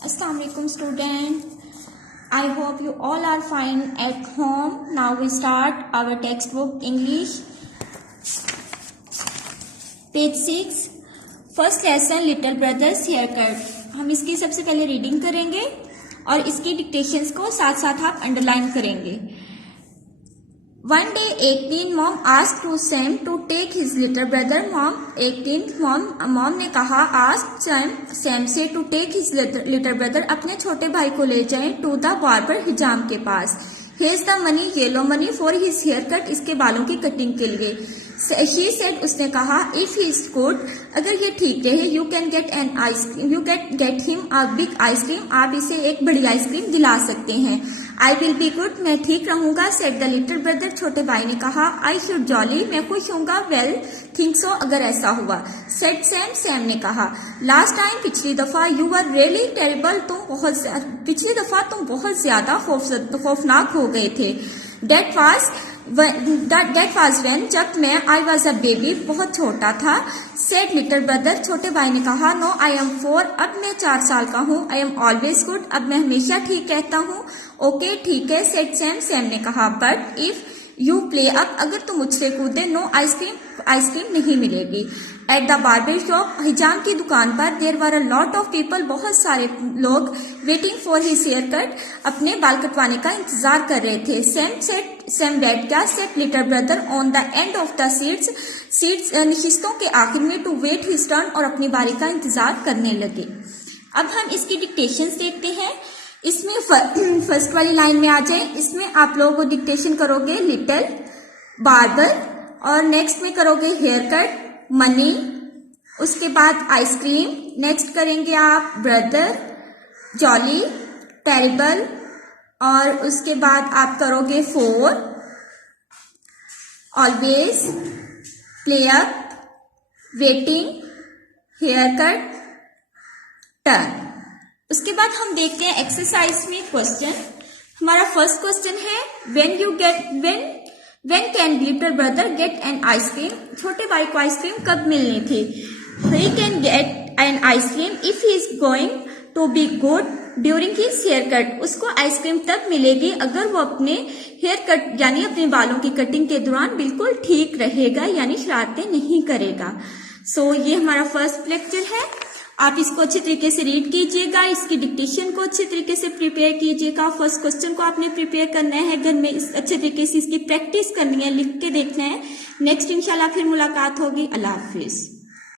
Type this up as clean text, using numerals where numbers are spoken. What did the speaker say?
Assalamualaikum student. I hope you all are fine at home. Now we start our textbook English. Page 6. First lesson Little Brother's Haircut. हम इसकी सबसे पहले reading करेंगे और इसकी dictations को साथ साथ आप अंडरलाइन करेंगे. One day 18 mom asked to Sam to take his little brother. Mom ने कहा asked Sam से to take his little brother अपने छोटे भाई को ले जाएं to the barber हिजाम के पास. Here's the money, ये लो मनी for his haircut, इसके बालों की कटिंग के लिए. She said, उसने कहा if he is good, अगर ये ठीक रहे you can get an ice cream, you can get him a big ice cream, आप इसे एक बड़ी आइसक्रीम दिला सकते हैं. I will be good, मैं ठीक रहूंगा. said the little brother, छोटे भाई ने कहा. I should jolly, मैं खुश होऊंगा. well, think so, अगर ऐसा हुआ. said Sam ने कहा. last time, पिछली दफा you were really terrible, पिछली दफा तुम बहुत ज्यादा खौफनाक हो गए थे. that was when, जब मैं I was a baby, बहुत छोटा था. said little brother, छोटे भाई ने कहा. no, I am 4, अब मैं 4 साल का हूँ. I am always good, अब मैं हमेशा ठीक रहता हूँ. ओके ठीक है. said Sam ने कहा. but if you play up, अगर तुम मुझसे कूदे no आइसक्रीम नहीं मिलेगी. at the barber shop, हिजाम की दुकान पर there were a lot of people, बहुत सारे लोग waiting for his haircut, अपने बाल कटवाने का इंतजार कर रहे थे. Sam बैठ गया. said little brother on the end of the seats नशिस्तों के आखिर में to wait his turn, और अपनी बारी का इंतजार करने लगे. अब हम इसकी डिक्टेशंस देखते हैं. इसमें फर्स्ट वाली लाइन में आ जाए. इसमें आप लोगों को डिक्टेशन करोगे लिटिल बार्बर, और नेक्स्ट में करोगे हेयर कट, मनी, उसके बाद आइसक्रीम, नेक्स्ट करेंगे आप ब्रदर, जॉली, टेरिबल, और उसके बाद आप करोगे 4, always, play up, waiting, hair cut, turn. उसके बाद हम देखते हैं एक्सरसाइज में क्वेश्चन. हमारा फर्स्ट क्वेश्चन है when can little brother get an ice cream, छोटे भाई को आइसक्रीम कब मिलनी थी. he can get an ice cream if he is going to be good during his haircut, उसको आइसक्रीम तब मिलेगी अगर वो अपने हेयर कट यानी अपने बालों की कटिंग के दौरान बिल्कुल ठीक रहेगा, यानी शरारतें नहीं करेगा. सो ये हमारा फर्स्ट लेक्चर है. आप इसको अच्छे तरीके से रीड कीजिएगा, इसकी डिक्टेशन को अच्छे तरीके से प्रिपेयर कीजिएगा. फर्स्ट क्वेश्चन को आपने प्रिपेयर करना है, घर में अच्छे तरीके से इसकी प्रैक्टिस करनी है, लिख के देखना है. नेक्स्ट इंशाल्लाह फिर मुलाकात होगी. अल्लाह हाफिज.